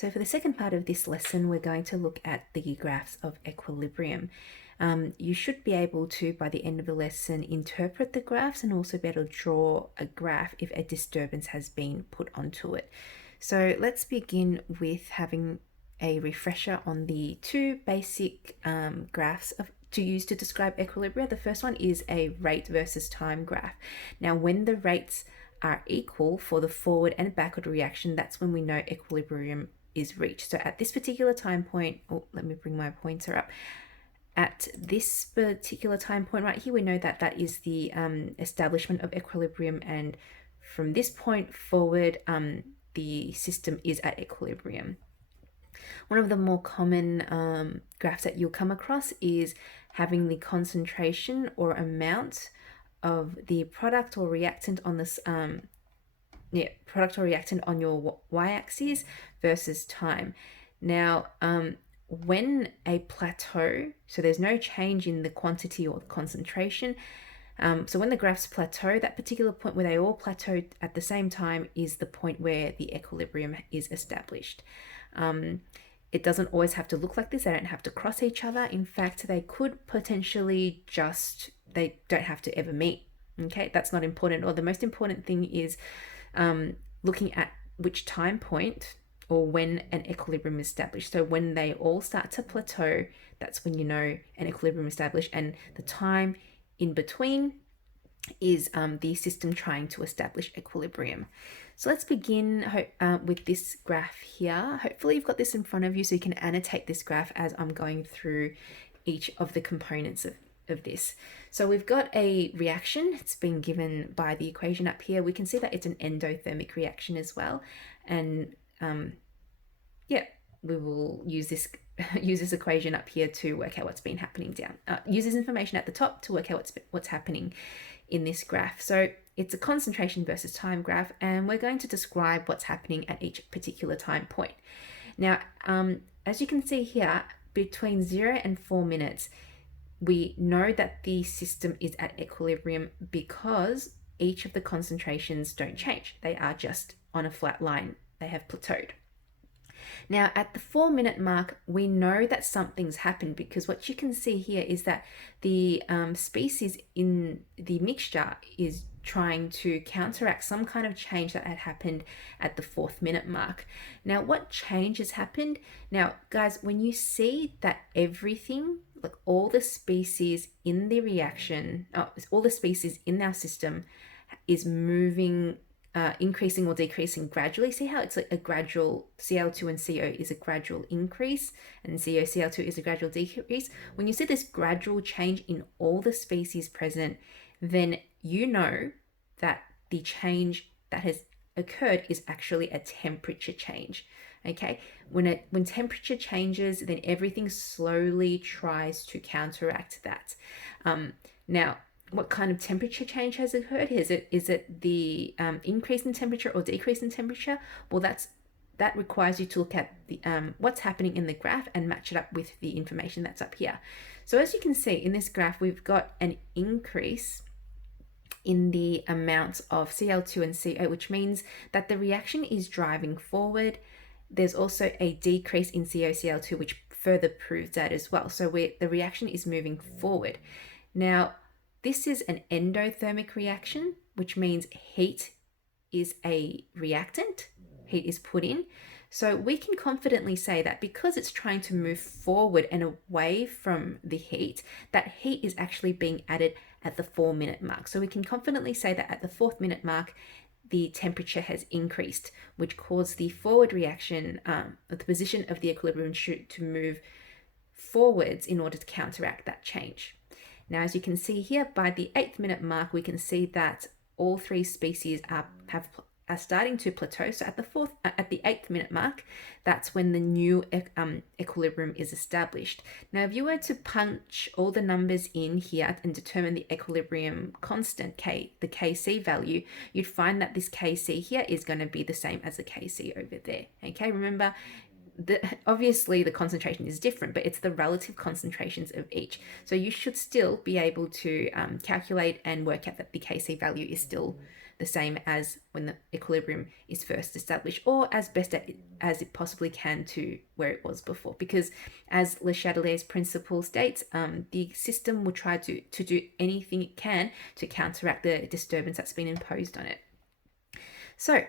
So for the second part of this lesson, we're going to look at the graphs of equilibrium. You should be able to, by the end of the lesson, interpret the graphs and also be able to draw a graph if a disturbance has been put onto it. So let's begin with having a refresher on the two basic graphs to use to describe equilibria. The first one is a rate versus time graph. Now, when the rates are equal for the forward and backward reaction, that's when we know equilibrium is reached. So at this particular time point, let me bring my pointer up. At this particular time point right here, we know that that is the establishment of equilibrium, and from this point forward, the system is at equilibrium. One of the more common graphs that you'll come across is having the concentration or amount of the product or reactant on this product or reactant on your y-axis versus time. Now, when a plateau, so there's no change in the quantity or the concentration, so when the graphs plateau, that particular point where they all plateau at the same time is the point where the equilibrium is established. It doesn't always have to look like this. They don't have to cross each other. In fact, they could potentially they don't have to ever meet. Okay, that's not important. Or the most important thing is looking at which time point or when an equilibrium is established. So when they all start to plateau, that's when you know an equilibrium is established, and the time in between is the system trying to establish equilibrium. So let's begin with this graph here. Hopefully you've got this in front of you so you can annotate this graph as I'm going through each of the components of this. So we've got a reaction. It's been given by the equation up here. We can see that it's an endothermic reaction as well. And we will use this equation up here to work out what's been happening down. Use this information at the top to work out what's happening in this graph. So it's a concentration versus time graph, and we're going to describe what's happening at each particular time point. Now, as you can see here, between 0 and 4 minutes, we know that the system is at equilibrium because each of the concentrations don't change. They are just on a flat line. They have plateaued. Now, at the 4-minute mark, we know that something's happened because what you can see here is that the species in the mixture is trying to counteract some kind of change that had happened at the 4th-minute mark. Now, what change has happened? Now, guys, when you see that everything, like all the species in the reaction, all the species in our system is moving, increasing or decreasing gradually. See how it's like a gradual, Cl2 and CO is a gradual increase and Cl2 is a gradual decrease. When you see this gradual change in all the species present, then you know that the change that has occurred is actually a temperature change. Okay, when temperature changes, then everything slowly tries to counteract that. Now, what kind of temperature change has occurred? Is it the increase in temperature or decrease in temperature? Well, that requires you to look at the what's happening in the graph and match it up with the information that's up here. So as you can see in this graph, we've got an increase in the amounts of Cl2 and CO, which means that the reaction is driving forward. There's also a decrease in CoCl2, which further proves that as well. So the reaction is moving forward. Now, this is an endothermic reaction, which means heat is a reactant, heat is put in. So we can confidently say that because it's trying to move forward and away from the heat, that heat is actually being added at the 4-minute mark. So we can confidently say that at the 4th-minute mark, the temperature has increased, which caused the forward reaction, the position of the equilibrium to move forwards in order to counteract that change. Now, as you can see here, by the 8th-minute mark, we can see that all 3 species are starting to plateau. So at the 8th-minute mark, that's when the new equilibrium is established. Now, if you were to punch all the numbers in here and determine the equilibrium constant, K, the Kc value, you'd find that this Kc here is going to be the same as the Kc over there. Okay, remember, obviously the concentration is different, but it's the relative concentrations of each. So you should still be able to calculate and work out that the Kc value is still the same as when the equilibrium is first established, or as best as it possibly can to where it was before. Because as Le Chatelier's principle states, the system will try to do anything it can to counteract the disturbance that's been imposed on it. So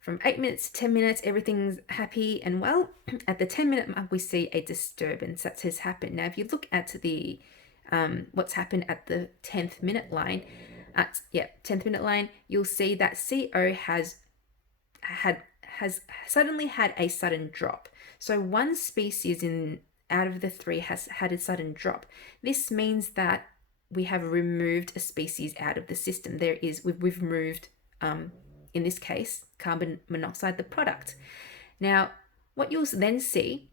from 8 minutes to 10 minutes, everything's happy and well. At the 10-minute mark, we see a disturbance that has happened. Now, if you look at the what's happened at the 10th minute line, 10th minute line, you'll see that CO has suddenly had a sudden drop. So one species out of the three has had a sudden drop. This means that we have removed a species out of the system. We've removed, in this case, carbon monoxide, the product. Now, what you'll then see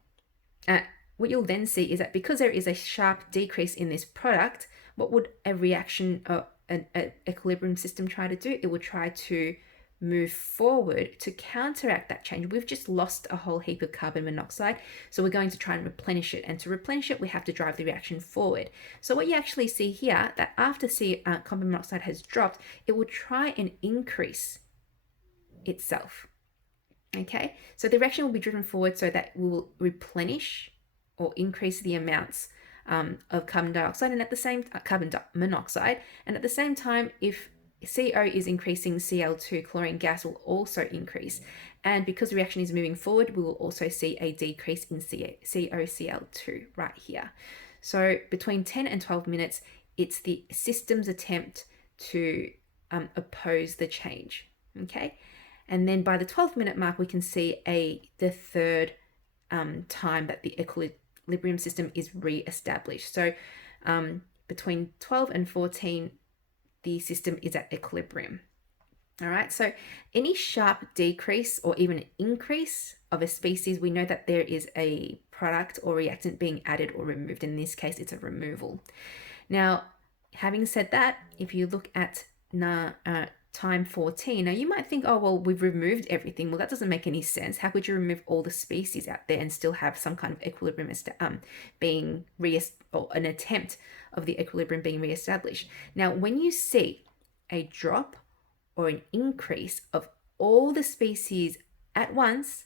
is that because there is a sharp decrease in this product, what would a reaction an equilibrium system try to do? It will try to move forward to counteract that change. We've just lost a whole heap of carbon monoxide, so we're going to try and replenish it. And to replenish it, we have to drive the reaction forward. So what you actually see here, that after carbon monoxide has dropped, it will try and increase itself. Okay, so the reaction will be driven forward so that we will replenish or increase the amounts of carbon dioxide and at the same carbon monoxide, and at the same time, if CO is increasing, Cl2, chlorine gas, will also increase. And because the reaction is moving forward, we will also see a decrease in COCl2 right here. So between 10 and 12 minutes, it's the system's attempt to oppose the change. Okay, and then by the 12th minute mark, we can see the third time that the equilibrium system is re-established. So between 12 and 14, the system is at equilibrium. All right, so any sharp decrease or even an increase of a species, we know that there is a product or reactant being added or removed. In this case, it's a removal. Now, having said that, if you look at time 14, now you might think, oh, well, we've removed everything. Well, that doesn't make any sense. How could you remove all the species out there and still have some kind of equilibrium being or an attempt of the equilibrium being reestablished? Now, when you see a drop or an increase of all the species at once,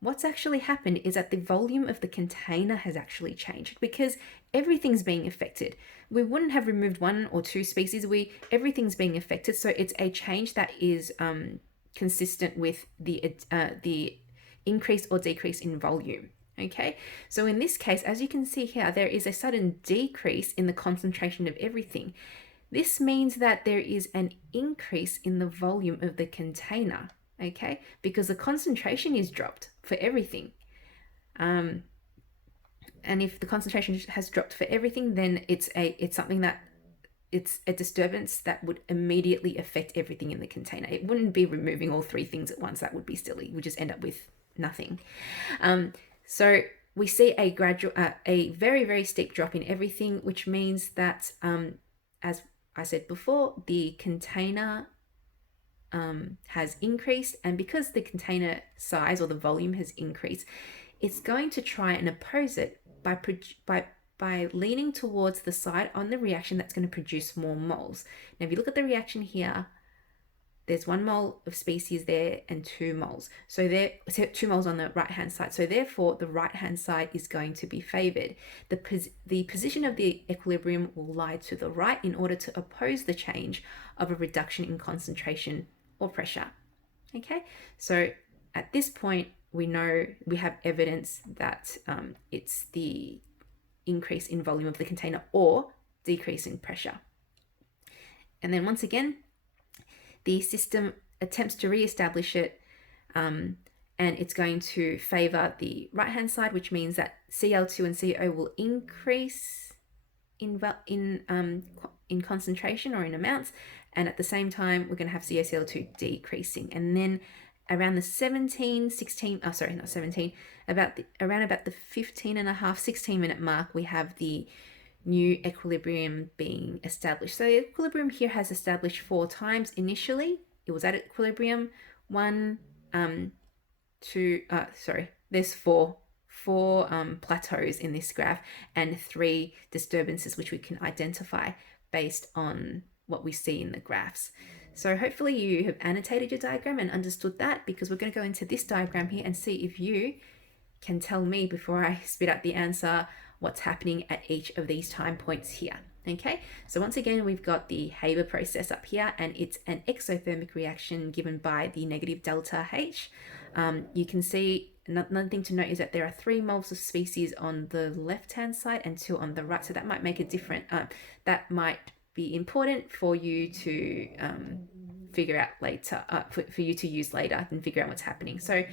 what's actually happened is that the volume of the container has actually changed because everything's being affected. We wouldn't have removed one or two species. Everything's being affected. So it's a change that is consistent with the increase or decrease in volume. Okay, so in this case, as you can see here, there is a sudden decrease in the concentration of everything. This means that there is an increase in the volume of the container. Okay, because the concentration is dropped for everything. And if the concentration has dropped for everything, then it's a disturbance that would immediately affect everything in the container. It wouldn't be removing all three things at once. That would be silly. We just end up with nothing. So we see a very, very steep drop in everything, which means that, as I said before, the container has increased, and because the container size or the volume has increased, it's going to try and oppose it by leaning towards the side on the reaction that's going to produce more moles. Now, if you look at the reaction here, there's 1 mole of species there and 2 moles. So 2 moles on the right-hand side. So therefore, the right-hand side is going to be favored. The position of the equilibrium will lie to the right in order to oppose the change of a reduction in concentration or pressure. Okay, so at this point, we know we have evidence that it's the increase in volume of the container or decrease in pressure. And then once again, the system attempts to re-establish it, and it's going to favor the right-hand side, which means that Cl2 and CO will increase in concentration or in amounts, and at the same time, we're going to have COCl2 decreasing. And then around the 16-minute mark, we have the new equilibrium being established. So the equilibrium here has established 4 times initially. It was at equilibrium 1, 2, there's four plateaus in this graph and 3 disturbances which we can identify based on what we see in the graphs. So hopefully you have annotated your diagram and understood that, because we're going to go into this diagram here and see if you can tell me before I spit out the answer what's happening at each of these time points here. Okay, so once again, we've got the Haber process up here, and it's an exothermic reaction given by the negative delta H. You can see another thing to note is that there are 3 moles of species on the left-hand side and 2 on the right. So that might make a different, that might be important for you to figure out later, for you to use later and figure out what's happening. So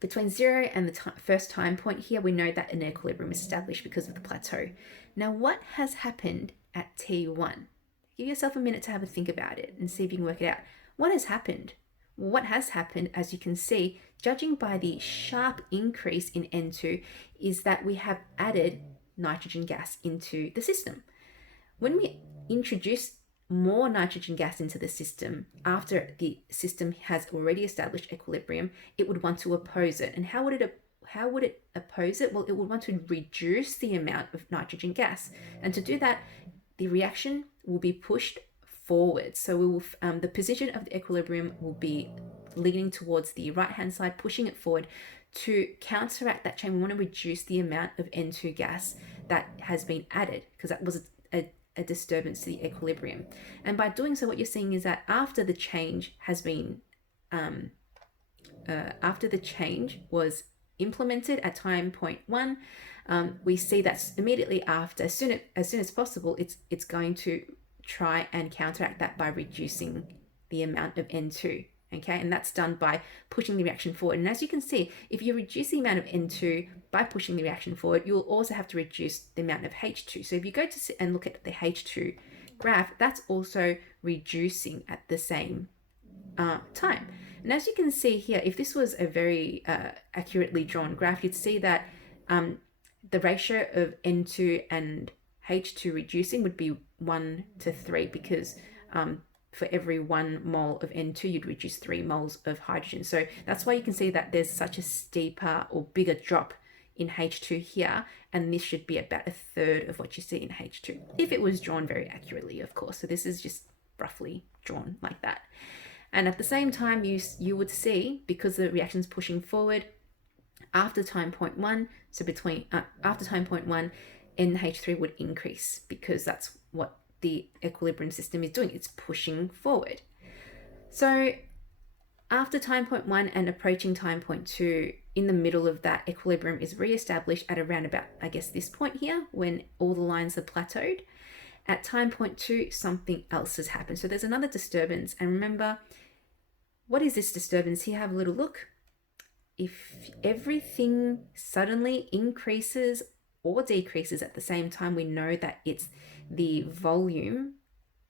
between 0 and the first time point here, we know that an equilibrium is established because of the plateau. Now, what has happened at T1? Give yourself a minute to have a think about it and see if you can work it out. What has happened? Well, what has happened, as you can see, judging by the sharp increase in N2, is that we have added nitrogen gas into the system. When we introduce more nitrogen gas into the system after the system has already established equilibrium, it would want to oppose it. And how would it oppose it? Well, it would want to reduce the amount of nitrogen gas. And to do that, the reaction will be pushed forward. So we will, the position of the equilibrium will be leaning towards the right-hand side, pushing it forward. To counteract that change, we want to reduce the amount of N2 gas that has been added, because that was a disturbance to the equilibrium. And by doing so, what you're seeing is that after the change has been, after the change was implemented at time point 1, we see that immediately after, as soon as possible, it's going to try and counteract that by reducing the amount of N2. Okay, and that's done by pushing the reaction forward. And as you can see, if you reduce the amount of N2 by pushing the reaction forward, you'll also have to reduce the amount of H2. So if you go to and look at the H2 graph, that's also reducing at the same time. And as you can see here, if this was a very accurately drawn graph, you'd see that the ratio of N2 and H2 reducing would be 1 to 3, because for every 1 mole of N2, you'd reduce 3 moles of hydrogen. So that's why you can see that there's such a steeper or bigger drop in H2 here, and this should be about 1/3 of what you see in H2, if it was drawn very accurately, of course. So this is just roughly drawn like that. And at the same time, you would see, because the reaction's pushing forward, after time point 1, so after time point 1, NH3 would increase, because that's what the equilibrium system is doing. It's pushing forward. So after time point 1 and approaching time point 2, in the middle of that, equilibrium is re-established at around about, I guess, this point here, when all the lines are plateaued. At time point 2, something else has happened. So there's another disturbance. And remember, what is this disturbance here? Have a little look. If everything suddenly increases or decreases at the same time, we know that it's the volume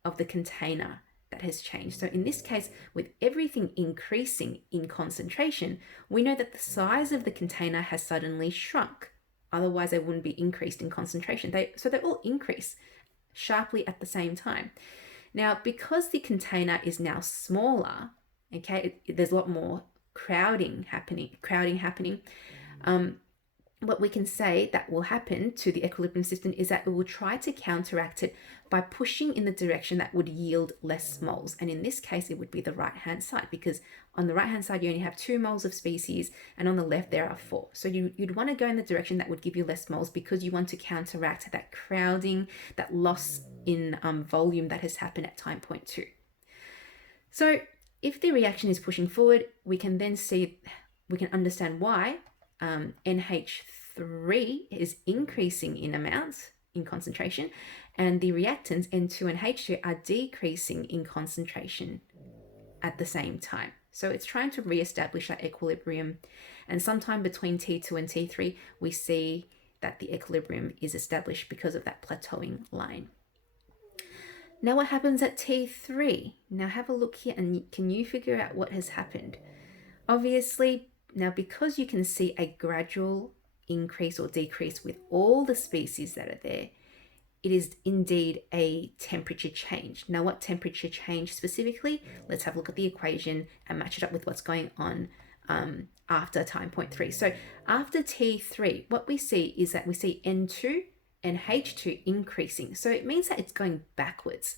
of the container that has changed. So in this case, with everything increasing in concentration, we know that the size of the container has suddenly shrunk. Otherwise, they wouldn't be increased in concentration. So they all increase sharply at the same time. Now, because the container is now smaller, okay, there's a lot more crowding happening. What we can say that will happen to the equilibrium system is that it will try to counteract it by pushing in the direction that would yield less moles. And in this case, it would be the right-hand side, because on the right-hand side, you only have 2 moles of species, and on the left, there are 4. So you'd want to go in the direction that would give you less moles, because you want to counteract that crowding, that loss in volume that has happened at time point 2. So if the reaction is pushing forward, we can understand why NH3 is increasing in amounts, in concentration, and the reactants N2 and H2 are decreasing in concentration at the same time. So it's trying to re-establish that equilibrium, and sometime between T2 and T3, we see that the equilibrium is established because of that plateauing line. Now what happens at T3? Now have a look here, and can you figure out what has happened? Obviously, now because you can see a gradual increase or decrease with all the species that are there, it is indeed a temperature change. Now what temperature change specifically? Let's have a look at the equation and match it up with what's going on after time point 3. So after T3, what we see is that we see N2 and H2 increasing. So it means that it's going backwards.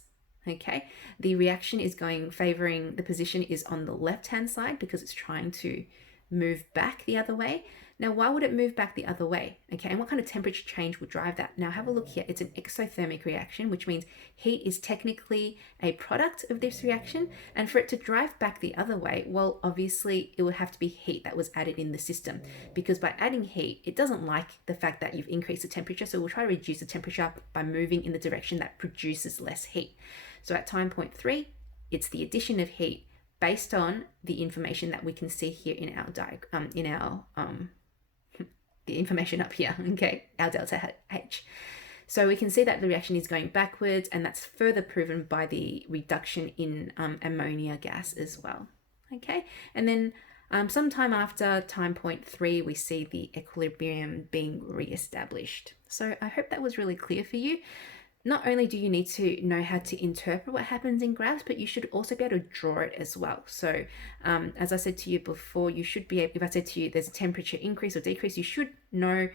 Okay, the reaction is favoring the position is on the left hand side because it's trying to move back the other way. Now, why would it move back the other way? Okay, and what kind of temperature change would drive that? Now, have a look here. It's an exothermic reaction, which means heat is technically a product of this reaction. And for it to drive back the other way, well, obviously, it would have to be heat that was added in the system. Because by adding heat, it doesn't like the fact that you've increased the temperature. So we'll try to reduce the temperature up by moving in the direction that produces less heat. So at time point 3, it's the addition of heat based on the information that we can see here in our diagram, the information up here, okay, our delta H. So we can see that the reaction is going backwards, and that's further proven by the reduction in ammonia gas as well, okay? And then sometime after time point 3, we see the equilibrium being re-established. So I hope that was really clear for you. Not only do you need to know how to interpret what happens in graphs, but you should also be able to draw it as well. So as I said to you before, you should be able, if I said to you there's a temperature increase or decrease, you should know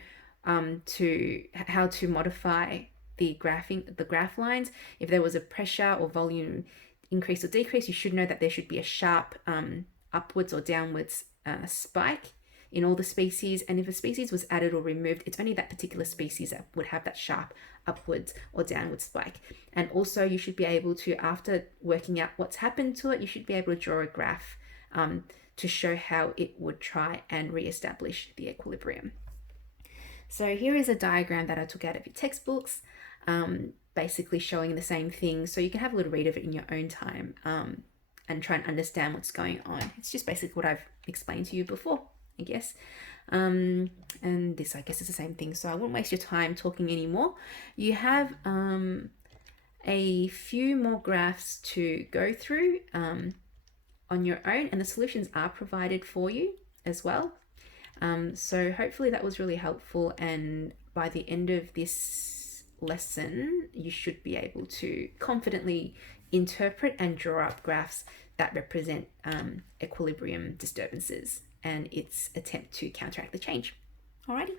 how to modify the graph lines. If there was a pressure or volume increase or decrease, you should know that there should be a sharp upwards or downwards spike in all the species. And if a species was added or removed, it's only that particular species that would have that sharp upwards or downward spike. And also you should be able to, after working out what's happened to it, you should be able to draw a graph to show how it would try and re-establish the equilibrium. So here is a diagram that I took out of your textbooks, basically showing the same thing. So you can have a little read of it in your own time and try and understand what's going on. It's just basically what I've explained to you before, I guess. And this, I guess, is the same thing. So I won't waste your time talking anymore. You have a few more graphs to go through on your own, and the solutions are provided for you as well. So hopefully that was really helpful, and by the end of this lesson, you should be able to confidently interpret and draw up graphs that represent equilibrium disturbances and its attempt to counteract the change. Alrighty.